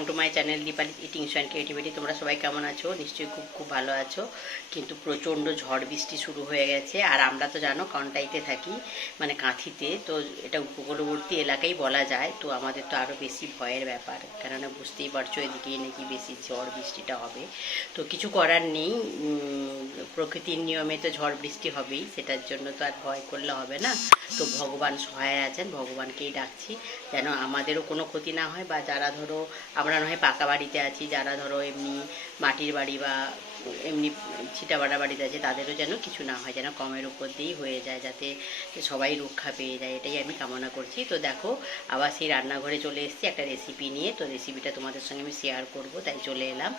Welcome to my channel Deepali eatings and creativity. তোমরা সবাই কেমন আছো? নিশ্চয়ই খুব খুব ভালো আছো। কিন্তু প্রচণ্ড ঝড় বৃষ্টি শুরু হয়ে গেছে। আর আমরা তো জানো কন্টাইতে থাকি, মানে কাঁথিতে, তো এটা উপকূলবর্তী এলাকাই বলা যায়। তো আমাদের তো আরও বেশি ভয়ের ব্যাপার, কেননা বুঝতেই পারছো এদিকেই নাকি বেশি ঝড় বৃষ্টিটা হবে। তো কিছু করার নেই, প্রকৃতির নিয়মে তো ঝড় বৃষ্টি হবেই, সেটার জন্য তো আর ভয় করলে হবে না। তো ভগবান সহায় আছেন, ভগবানকেই ডাকছি যেন আমাদেরও কোনো ক্ষতি না হয়, বা যারা ধরো আমরা নয় পাকা বাড়িতে আছি, যারা ধরো এমনি মাটির বাড়ি বা এমনি ছিটাবাড়া বাড়িতে আছে, তাদেরও যেন কিছু না হয়, যেন কমের উপর দিয়েই হয়ে যায়, যাতে সবাই রক্ষা পেয়ে যায়, এটাই আমি কামনা করছি। তো দেখো আবার সেই রান্নাঘরে চলে এসেছি একটা রেসিপি নিয়ে। তো রেসিপিটা তোমাদের সঙ্গে আমি শেয়ার করব, তাই চলে এলাম।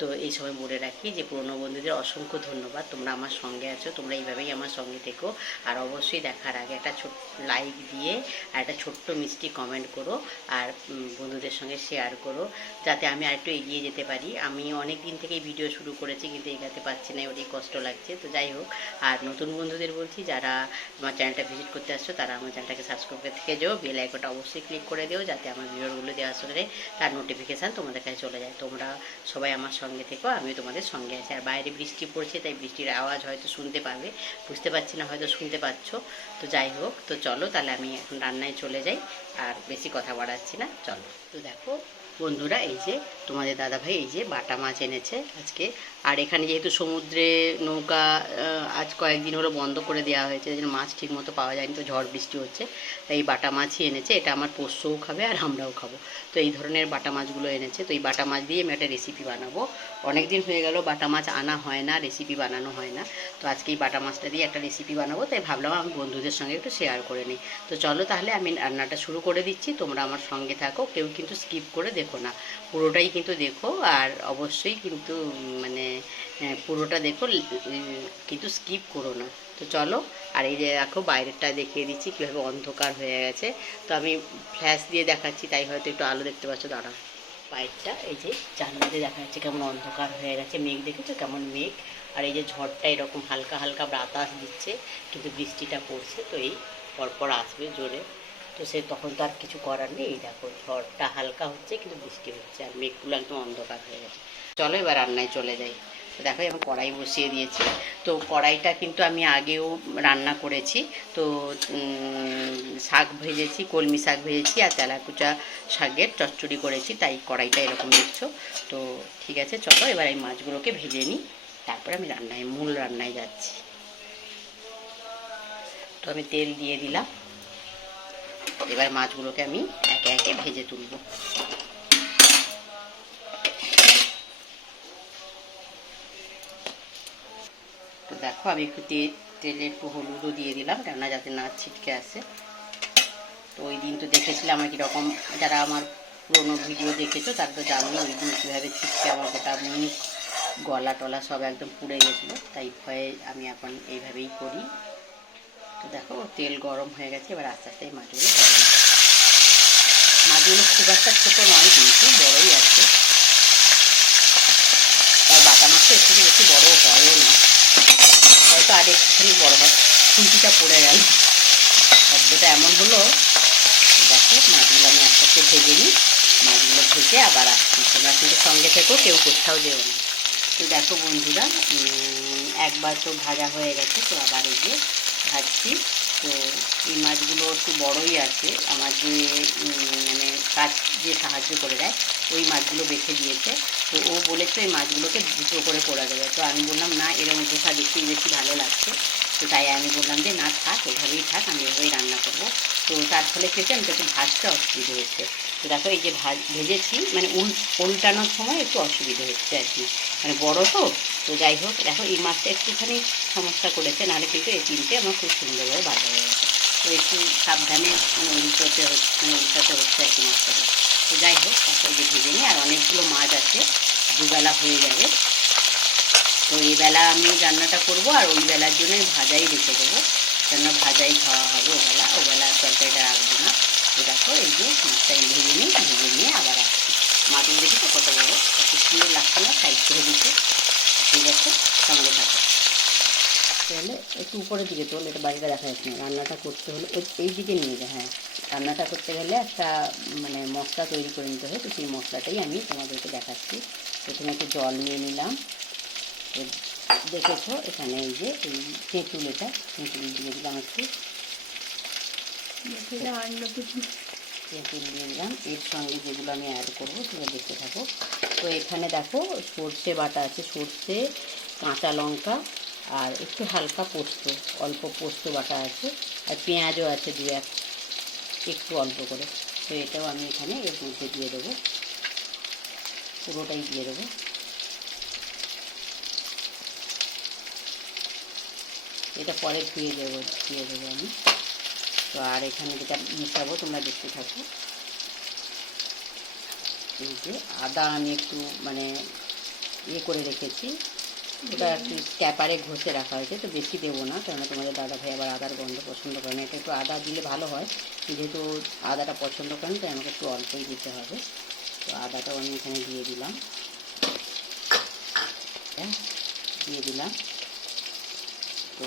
তো এই সময় বলে রাখি যে পুরনো বন্ধুদের অসংখ্য ধন্যবাদ, তোমরা আমার সঙ্গে আছো, তোমরা এইভাবেই আমার সঙ্গে থেকো। আর অবশ্যই দেখার আগে একটা ছোট্ট লাইক দিয়ে আর একটা ছোট্ট মিষ্টি কমেন্ট করো, আর বন্ধুদের সঙ্গে শেয়ার করো, যাতে আমি আরেকটু এগিয়ে যেতে পারি। আমি অনেক দিন থেকেই ভিডিও শুরু করেছি, কিন্তু এগাতে পারছি না, ওটাই কষ্ট লাগছে। তো যাই হোক, আর নতুন বন্ধুদের বলছি, যারা আমার চ্যানেলটা ভিজিট করতে আসছো তারা আমার চ্যানেলটাকে সাবস্ক্রাইব করে থেকে যাও, বেল আইকনটা অবশ্যই ক্লিক করে দিও, যাতে আমার ভিডিওগুলো দেওয়ার সঙ্গে তার নোটিফিকেশান তোমাদের কাছে চলে যায়। তোমরা সবাই আমার সঙ্গে থেকো, আমিও তোমাদের সঙ্গে আছি। আর বাইরে বৃষ্টি পড়ছে, তাই বৃষ্টির আওয়াজ হয়তো শুনতে পাবে, বুঝতে পারছি না, হয়তো শুনতে পাচ্ছ। তো যাই হোক, তো চলো তাহলে আমি এখন রান্নায় চলে যাই, আর বেশি কথা বাড়াচ্ছি না, চলো। তো দেখো বন্ধুরা, এই যে তোমাদের দাদাভাই এই যে বাটা মাছ এনেছে আজকে। আর এখানে যেহেতু সমুদ্রে নৌকা আজ কয়েকদিন হলো বন্ধ করে দেওয়া হয়েছে, যেন মাছ ঠিক মতো পাওয়া যায়নি, তো ঝড় বৃষ্টি হচ্ছে, তাই এই বাটা মাছই এনেছে। এটা আমার পোষ্যও খাবে আর আমরাও খাবো। তো এই ধরনের বাটা মাছগুলো এনেছে। তো এই বাটা মাছ দিয়ে আমি একটা রেসিপি বানাবো। অনেক দিন হয়ে গেল বাটা মাছ আনা হয় না, রেসিপি বানানো হয় না। তো আজকে এই বাটা মাছটা দিয়ে একটা রেসিপি বানাবো, তাই ভাবলাম আমি বন্ধুদের সঙ্গে একটু শেয়ার করে নিই। তো চলো তাহলে আমি রান্নাটা শুরু করে দিচ্ছি, তোমরা আমার সঙ্গে থাকো, কেউ কিন্তু স্কিপ করে দেখো না, পুরোটাই কিন্তু দেখো। আর অবশ্যই কিন্তু মানে পুরোটা দেখো, কিন্তু স্কিপ করো না। তো চলো। আর এই যে দেখো বাইরেরটা দেখিয়ে দিচ্ছি কীভাবে অন্ধকার হয়ে গেছে। তো আমি ফ্ল্যাশ দিয়ে দেখাচ্ছি, তাই হয়তো একটু আলো দেখতে পাচ্ছ, দাঁড়াও। বাইরটা এই যে জানলাতে দেখা যাচ্ছে কেমন অন্ধকার হয়ে গেছে, মেঘ দেখেছো কেমন মেঘ। আর এই যে ঝড়টা এরকম হালকা হালকা বাতাস দিচ্ছে, কিন্তু বৃষ্টিটা পড়ছে, তো এই পরপর আসবে জোরে। তো সে তখন তো আর কিছু করার নেই। এই দেখো ঝড়টা হালকা হচ্ছে, কিন্তু বৃষ্টি হচ্ছে, আর মেঘগুলো একদম অন্ধকার হয়ে গেছে। চলো এবার রান্নায় চলে যাই। তো দেখো আমি কড়াই বসিয়ে দিয়েছি। তো কড়াইটা কিন্তু আমি আগেও রান্না করেছি। তো শাক ভেজেছি, কলমি শাক ভেজেছি, আর তেলাকুচা শাকের চচ্চড়ি করেছি, তাই কড়াইটা এরকম দেখছো। তো ঠিক আছে, চলো এবার এই মাছগুলোকে ভেজে নিই, তারপরে আমি মূল রান্নায় যাচ্ছি। তো আমি তেল দিয়ে দিলাম, এবার মাছগুলোকে আমি একে একে ভেজে তুলব। তো দেখো আমি একটু তেলে একটু হলুদও দিয়ে দিলাম, কেননা যাতে না ছিটকে আসে। তো ওই দিন তো দেখেছিলাম আমি কীরকম, যারা আমার পুরোনো ভিডিও দেখেছো তারা তো জানো ওই দিন কীভাবে ছিটকে আমার গোটা মুখ গলা টলা সব একদম পুড়ে গেছিলো, তাই ভয়ে আমি এখন এইভাবেই করি। তো দেখো তেল গরম হয়ে গেছে, এবার আস্তে আস্তে এই মাছগুলো ভেজে নেব। মাছগুলো খুব একটা ছোটো নয়, কিন্তু বড়োই আছে, আর বাটা মাছটা একটু বেশি বড়ো হয়ও না, হয়তো আর একটুখানি বড়ো হয়। খুন্তিটা পড়ে গেল, শব্দটা এমন হলো। দেখো মাছগুলো আমি আস্তে আস্তে ভেজে নিই, মাছগুলো ভেজে আবার আসছি, তোমরা কিন্তু সঙ্গে থেকেও কেউ কোথাও যেও না। তো দেখো বন্ধুরা, একবার তো ভাজা হয়ে গেছে, তো আবার এই যে ভাজছি। তো এই মাছগুলো একটু বড়োই আছে, আমার যে মানে কাজ যে সাহায্য করে দেয়, ওই মাছগুলো বেছে দিয়েছে। তো ও বলেছে এই মাছগুলোকে দুটো করে পোড়া দেবে। তো আমি বললাম না, এরকম ধোসা দেখতেই বেশি ভালো লাগছে। তো তাই আমি বললাম যে না থাক, এভাবেই থাক, আমি এভাবেই রান্না করবো। তো তার ফলে খেতে আমি একটু ভাজতে অসুবিধে হচ্ছে। তো দেখো এই যে ভেজেছি, মানে উল্টানোর সময় একটু অসুবিধে হচ্ছে আর কি, মানে বড়ো তো। তো যাই হোক, দেখো এই মাছটা একটুখানি সমস্যা করেছে, নাহলে কিন্তু এই তিনটে আমার খুব সুন্দরভাবে ভাজা হয়ে গেছে। তো একটু সাবধানে মানে উল্টাতে হচ্ছে আর কি মাছটাকে। তো যাই হোক, তারপর যে ভেজে নিই, আর অনেকগুলো মাছ আছে, দুবেলা হয়ে যাবে। তো এই বেলা আমি রান্নাটা করব, আর ওই বেলার জন্য ভাজাই রেখে দেবো, কেননা ভাজাই খাওয়া হবে ওবেলা তরকারিটা রাখবো না। তো দেখো এই যে মাছটা ভেজে নিয়ে আবার আসছি। মাছগুলো দেখি তো কত বড়ো, কত সুন্দর লাগছে না, সাইজ করে দিতে। ঠিক আছে, সঙ্গে থাকো। তাহলে একটু উপরের দিকে তোল, এটা বাড়িটা দেখা যাচ্ছে না। রান্নাটা করতে হলে এই দিকে নিয়ে যায়। হ্যাঁ, রান্নাটা করতে গেলে একটা মানে মশলা তৈরি করে নিতে হয়, তো সেই মশলাটাই আমি তোমাদেরকে দেখাচ্ছি। প্রথমে একটু জল নিয়ে নিলাম। দেখেছো এখানে এই যে এই তেঁতুল, এটা তেঁতুল দিয়ে দিলাম একটু, তেঁতুল দিয়ে দিলাম। এর সঙ্গে যেগুলো আমি অ্যাড করবো সেগুলো দেখতে থাকো। তো এখানে দেখো সর্ষে বাটা আছে, সর্ষে, কাঁচা লঙ্কা আর একটু হালকা পোস্ত, অল্প পোস্ত বাটা আছে, আর পেঁয়াজও আছে দু এক, একটু অল্প করে। তো এটাও আমি এখানে এর মধ্যে দিয়ে দেবো, পুরোটাই দিয়ে দেবো। এটা পরে দিয়ে দেবো আমি। তো আর এখানে যেটা মিশাবো তোমরা দেখতে থাকো। এই যে আদা আমি একটু মানে ইয়ে করে রেখেছি, ওটা একটু ক্যাপারে ঘষে রাখা হয়েছে, তো বেশি দেবো না, কেননা তোমাদের দাদা ভাই আবার আদার গন্ধ পছন্দ করে না। এটা একটু আদা দিলে ভালো হয়, যেহেতু আদাটা পছন্দ করেন তাই আমাকে একটু অল্পই দিতে হবে। তো আদাটাও আমি এখানে দিয়ে দিলাম, তো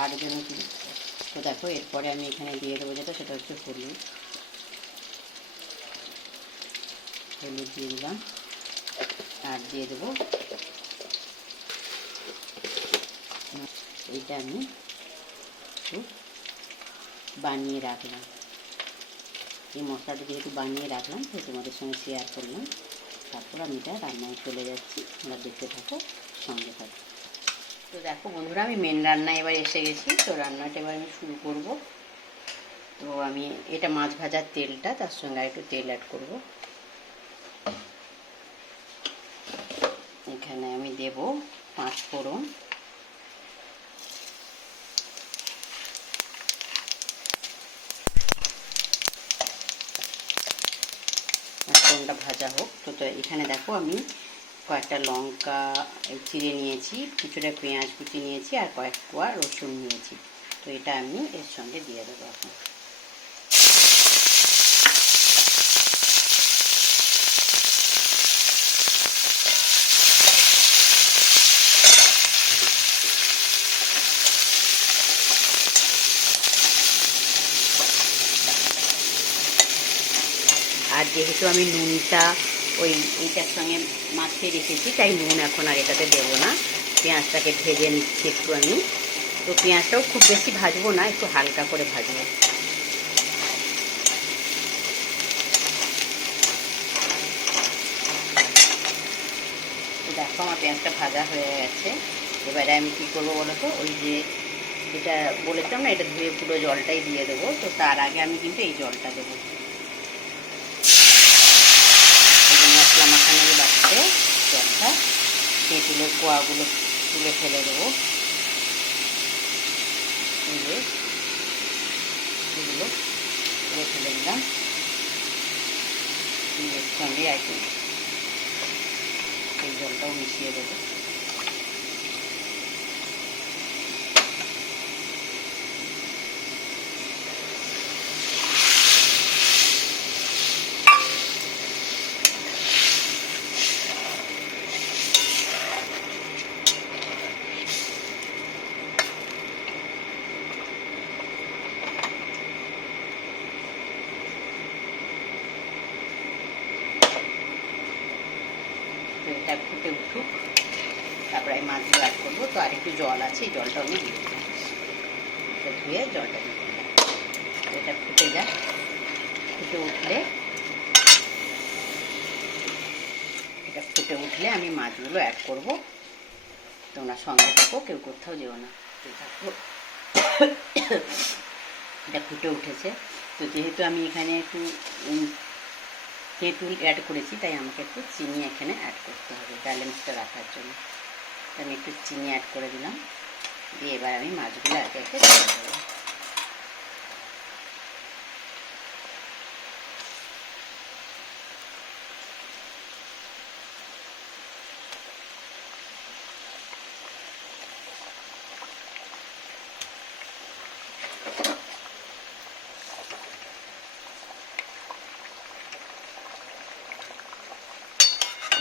আর যেন কি, তো দেখো এরপরে আমি এখানে দিয়ে দেবো যেটা, সেটা হচ্ছে হলুদ দিয়ে দিলাম। আর দিয়ে দেবো এইটা আমি একটু বানিয়ে রাখলাম, এই মশলাটা যেহেতু বানিয়ে রাখলাম তো তোমাদের সঙ্গে শেয়ার করলাম। তারপর আমি এটা রান্নায় চলে যাচ্ছি, তোমরা দেখতে থাকো, সঙ্গে থাকো। তো দেখো বন্ধুরা, আমি মেন রান্নায় এবার এসে গেছি। তো রান্নাটা এবার আমি শুরু করব। তো আমি এটা মাছ ভাজার তেলটা, তার সঙ্গে আর একটু তেল অ্যাড করব। এখানে আমি দেব 5 ফোড়ন, ফোড়নটা ভাজা হোক। তো এখানে দেখো আমি কয়েকটা লঙ্কা চিড়ে নিয়েছি, কিছুটা পেঁয়াজ কুচি নিয়েছি, আর কয়েক কোয়া রসুন নিয়েছি। তো এটা আমি এর সঙ্গে দিয়ে দেবো এখন। আর যেহেতু আমি নুনটা এইটার সঙ্গে মাখিয়ে রেখেছি, তাই নুন এখন আর এটাতে দেবো না। পেঁয়াজটাকে ভেজে নিচ্ছি একটু আমি। তো পেঁয়াজটাও খুব বেশি ভাজবো না, একটু হালকা করে ভাজবো। তো দেখো আমার পেঁয়াজটা ভাজা হয়ে গেছে। এবারে আমি কী করবো বলো তো, ওই যে এটা বলেছিলাম না, এটা ধুয়ে পুরো জলটাই দিয়ে দেবো। তো তার আগে আমি কিন্তু এই জলটা দেবো, মশলা মাখানোর বাড়িতে জলটা, তেঁতুলের কোয়াগুলো তুলে ফেলে দেবো। এগুলো তুলে ফেলে দিলাম, এর সঙ্গে একটু এই জলটাও মিশিয়ে দেবো। এটা ফুটে উঠুক, তারপরে আমি মাছগুলো অ্যাড করবো। তো আর একটু জল আছে, এই জলটা আমি দিয়ে দিলাম, ধুয়ে জলটা দিয়ে দিলাম। এটা ফুটে যায়, ফুটে উঠলে আমি মাছগুলো অ্যাড করবো। তোমরা সঙ্গে থাকো, কেউ কোথাও যেও না। এটা ফুটে উঠেছে। তো যেহেতু আমি এখানে একটু তেঁতুল অ্যাড করেছি, তাই আমাকে একটু চিনি এখানে অ্যাড করতে হবে ব্যালেন্সটা রাখার জন্য। আমি একটু চিনি অ্যাড করে দিলাম, দিয়ে এবার আমি মাছগুলো একে একে দিয়ে দেবো।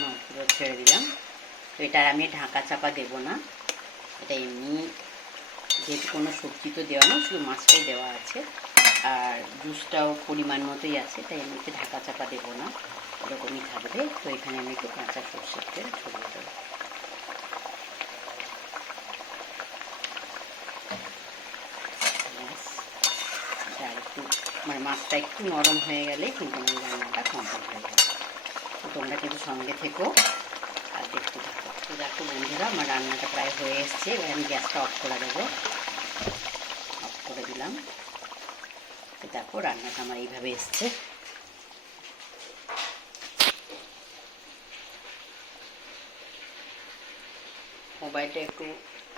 মাছগুলো ছেড়ে দিলাম। তো এটা আমি ঢাকা চাপা দেবো না, এটা এমনি যেহেতু কোনো সবজি তো দেওয়া নেই, শুধু মাছটাই দেওয়া আছে, আর জুসটাও পরিমাণ মতোই আছে, তাই আমি একটু ঢাকা চাপা দেবো না, এরকমই থাকবে। তো এখানে আমি একটু কাঁচা সরষের তেল ছড়িয়ে দেবো। আর একটু মানে মাছটা একটু নরম হয়ে গেলেই কিন্তু আমার রান্নাটা কমপ্লিট হয়ে যাবে। তো তোমরা কিন্তু সঙ্গে থেকো আর দেখতে থাকো। তো দেখো বন্ধুরা, আমার রান্নাটা প্রায় হয়ে এসছে। এবার আমি গ্যাসটা অফ করে দেবো। অফ করে দিলাম। তো দেখো রান্নাটা আমার এইভাবে এসছে। মোবাইলটা একটু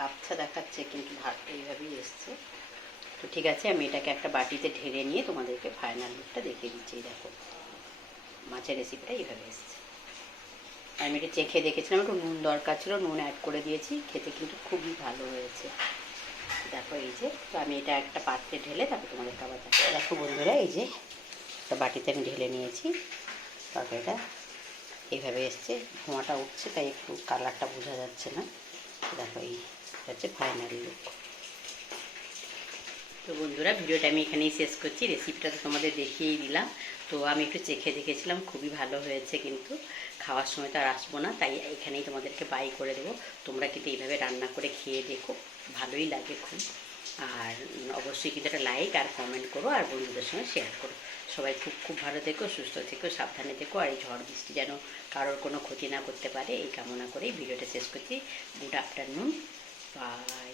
আবছা দেখাচ্ছে, কিন্তু ভাতটা এইভাবেই এসছে। তো ঠিক আছে, আমি এটাকে একটা বাটিতে ঢেলে নিয়ে তোমাদেরকে ফাইনাল লুকটা দেখিয়ে দিচ্ছি। দেখো মাছের রেসিপিটা এইভাবে এসছে। আমি এটা চেখে দেখেছিলাম, একটু নুন দরকার ছিল, নুন অ্যাড করে দিয়েছি, খেতে কিন্তু খুবই ভালো হয়েছে। দেখো এই যে, তো আমি এটা একটা পাত্রে ঢেলে তারপর তোমাদেরকে আবার দেখো বন্ধুরা, এই যে একটা বাটিতে আমি ঢেলে নিয়েছি। তরকারিটা এইভাবে এসছে, ধোঁয়াটা উঠছে তাই একটু কালারটা বোঝা যাচ্ছে না। দেখো এই হচ্ছে ফাইনাল লুক। তো বন্ধুরা, ভিডিওটা আমি এখানেই শেষ করছি। রেসিপিটা তো তোমাদের দেখিয়েই দিলাম। তো আমি একটু চেখে দেখেছিলাম, খুবই ভালো হয়েছে। কিন্তু খাওয়ার সময় তো আর আসবো না, তাই এখানেই তোমাদেরকে বাই করে দেবো। তোমরা কিন্তু এইভাবে রান্না করে খেয়ে দেখো, ভালোই লাগে খুব। আর অবশ্যই কিন্তু একটা লাইক আর কমেন্ট করো, আর বন্ধুদের সঙ্গে শেয়ার করো। সবাই খুব খুব ভালো থেকো, সুস্থ থেকো, সাবধানে থেকো, আর এই ঝড় বৃষ্টি যেন কারোর কোনো ক্ষতি না করতে পারে, এই কামনা করেই ভিডিওটা শেষ করছি। Good afternoon, by.